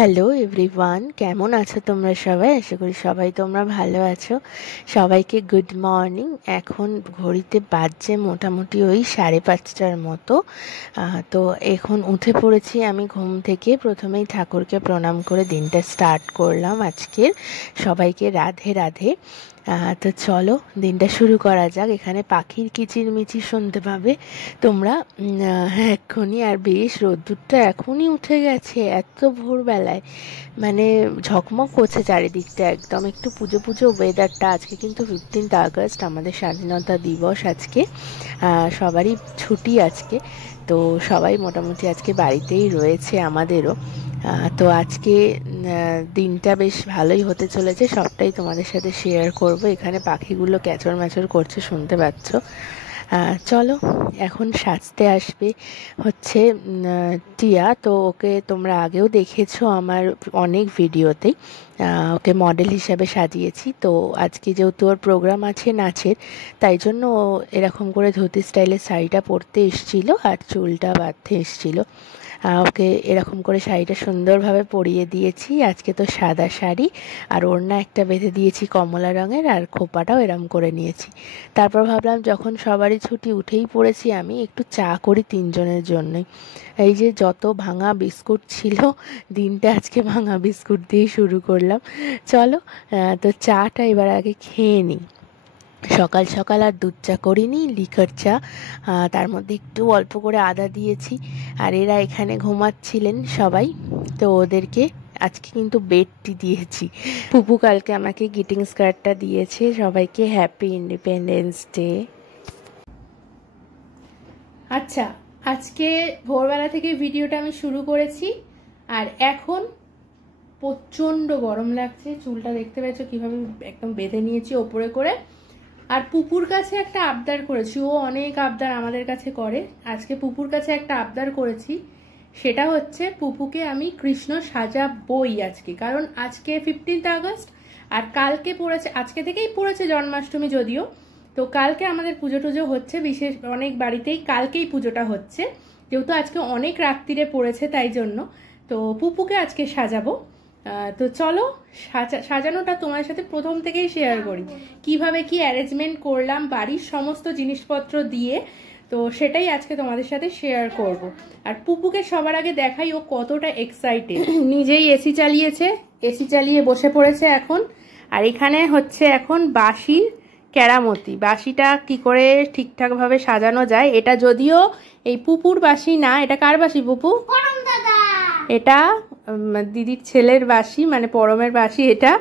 Hello everyone, কেমন আছো তোমরা সবাই? আশা করি সবাই তোমরা ভালো আছো। সবাইকে গুড মর্নিং। এখন ঘড়িতে বাজছে মোটামুটি ওই 5:30টার মতো। তো এখন উঠে পড়েছি আমি ঘুম থেকে। প্রথমেই ঠাকুরকে প্রণাম করে দিনটা স্টার্ট করলাম আজকের। সবাইকে রাধে রাধে। তো চলো দিনটা শুরু করা যাক। এখানে পাখির কিচিরমিচির শুনতে পাবে তোমরা এক্ষুনি। আর বেশ রোদ্দুরটা এখনই উঠে গেছে এত ভোরবেলায়, মানে ঝকমক করছে চারিদিকটা একদম। একটু পুজো পুজো ওয়েদারটা। আজকে কিন্তু 15th আগস্ট, আমাদের স্বাধীনতা দিবস আজকে। সবারই ছুটি আজকে, তো সবাই মোটামুটি আজকে বাড়িতেই রয়েছে, আমাদেরও। তো আজকে দিনটা বেশ ভালোই হতে চলেছে, সবটাই তোমাদের সাথে শেয়ার করব। এখানে পাখিগুলো ক্যাচর ম্যাচর করছে, শুনতে পাচ্ছ। চলো এখন সাজতে আসবে হচ্ছে টিয়া। তো ওকে তোমরা আগেও দেখেছো আমার অনেক ভিডিওতেই। ওকে মডেল হিসাবে সাজিয়েছি। তো আজকে যেহেতু ওর প্রোগ্রাম আছে নাচের, তাই জন্য ও এরকম করে ধুতি স্টাইলের শাড়িটা পরতে এসেছিলো আর চুলটা বাঁধতে এসেছিলো। ওকে এরকম করে শাড়িটা সুন্দরভাবে পরিয়ে দিয়েছি। আজকে তো সাদা শাড়ি, আর ওড়না একটা বেঁধে দিয়েছি কমলা রঙের, আর খোপাটাও এরম করে নিয়েছি। তারপর ভাবলাম যখন সবারই ছুটি, উঠেই পড়েছি আমি, একটু চা করি তিনজনের জন্যই। এই যে যত ভাঙা বিস্কুট ছিল, দিনটা আজকে ভাঙা বিস্কুট দিয়েই শুরু করলাম। চলো তো চাটা এবার আগে খেয়ে নিই। সকাল সকাল আর দুধ চা করিনি, লিকার চা। তার মধ্যে একটু অল্প করে আদা দিয়েছি। আর এরা এখানে ঘুমাচ্ছিলেন সবাই, তো ওদেরকে আজকে কিন্তু বেডটি দিয়েছি। পুপু কালকে আমাকে গ্রিটিং কার্ডটা দিয়েছে, সবাইকে হ্যাপি ইন্ডিপেন্ডেন্স ডে। আচ্ছা, আজকে ভোরবেলা থেকে ভিডিওটা আমি শুরু করেছি, আর এখন প্রচণ্ড গরম লাগছে। চুলটা দেখতে পেয়েছ কিভাবে একদম বেঁধে নিয়েছি ওপরে করে। আর পুপুর কাছে একটা আবদার করেছি, ও অনেক আবদার আমাদের কাছে করে। আজকে পুপুর কাছে একটা আবদার করেছি, সেটা হচ্ছে পুপুকে আমি কৃষ্ণ সাজাবই আজকে। কারণ আজকে 15th আগস্ট, আর কালকে পড়েছে, আজকে থেকেই পড়েছে জন্মাষ্টমী যদিও। তো কালকে আমাদের পুজো টুজো হচ্ছে, বিশেষ অনেক বাড়িতেই কালকেই পুজোটা হচ্ছে, যেহেতু আজকে অনেক রাত্রিরে পড়েছে তাই জন্য। তো পুপুকে আজকে সাজাবো। তো চলো সাজানোটা তোমার সাথে প্রথম থেকেই শেয়ার করি, কিভাবে কি অ্যারেঞ্জমেন্ট করলাম বাড়ির সমস্ত জিনিসপত্র দিয়ে। তো সেটাই আজকে তোমাদের সাথে শেয়ার করব। আর পুপুকে সবার আগে দেখাই ও কতটা এক্সাইটেড। নিজেই এসি চালিয়েছে, এসি চালিয়ে বসে পড়েছে এখন। আর এখানে হচ্ছে এখন বাঁশির কেরামতি। বাঁশিটা কি করে ঠিকঠাক ভাবে সাজানো যায়, এটা যদিও এই পুপুর বাঁশি না। এটা কার বাঁশি পুপু? এটা দিদির ছেলের বাঁশি, মানে পরমের বাঁশি এটা।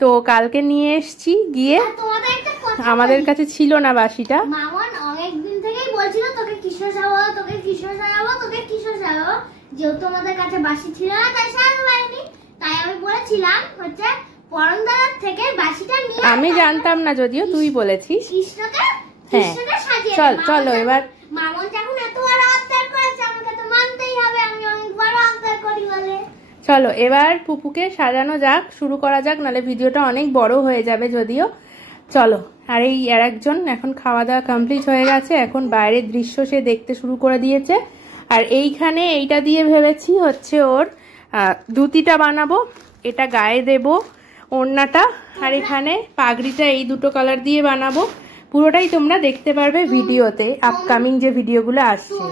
তো কালকে নিয়ে এসছি গিয়ে, আমাদের কাছে ছিল না বাঁশিটা। মামন অনেকদিন থেকেই বলছিল তোকে কিশোর সাজাবো, তোকে কিশোর সাজাবো, তোকে কিশোর সাজাবো। যেহেতু আমাদের কাছে বাঁশি ছিল না, তাই সাজাতে পারিনি। তাই আমি বলেছিলাম হচ্ছে পরম দাদার থেকে বাঁশিটা নিয়ে। আমি জানতাম না, যদিও তুই বলেছিস কৃষ্ণকে সাজিয়ে। চলো এবার। মামন যখন এত বড় আবদার করেছে, আমাকে তো মানতেই হবে, আমি অনেক বড় আবদার করি বলে। চলো এবার পুপুকে সাজানো যাক, শুরু করা যাক, নাহলে ভিডিওটা অনেক বড় হয়ে যাবে যদিও। চলো। আর এই আর একজন এখন খাওয়া দাওয়া কমপ্লিট হয়ে গেছে, এখন বাইরের দৃশ্য সে দেখতে শুরু করে দিয়েছে। আর এইখানে এইটা দিয়ে ভেবেছি হচ্ছে ওর ধুতিটা বানাবো, এটা গায়ে দেব ওড়নাটা, আর এখানে পাগড়িটা এই দুটো কালার দিয়ে বানাবো। পুরোটাই তোমরা দেখতে পারবে ভিডিওতে, আপকামিং যে ভিডিওগুলো আসছে।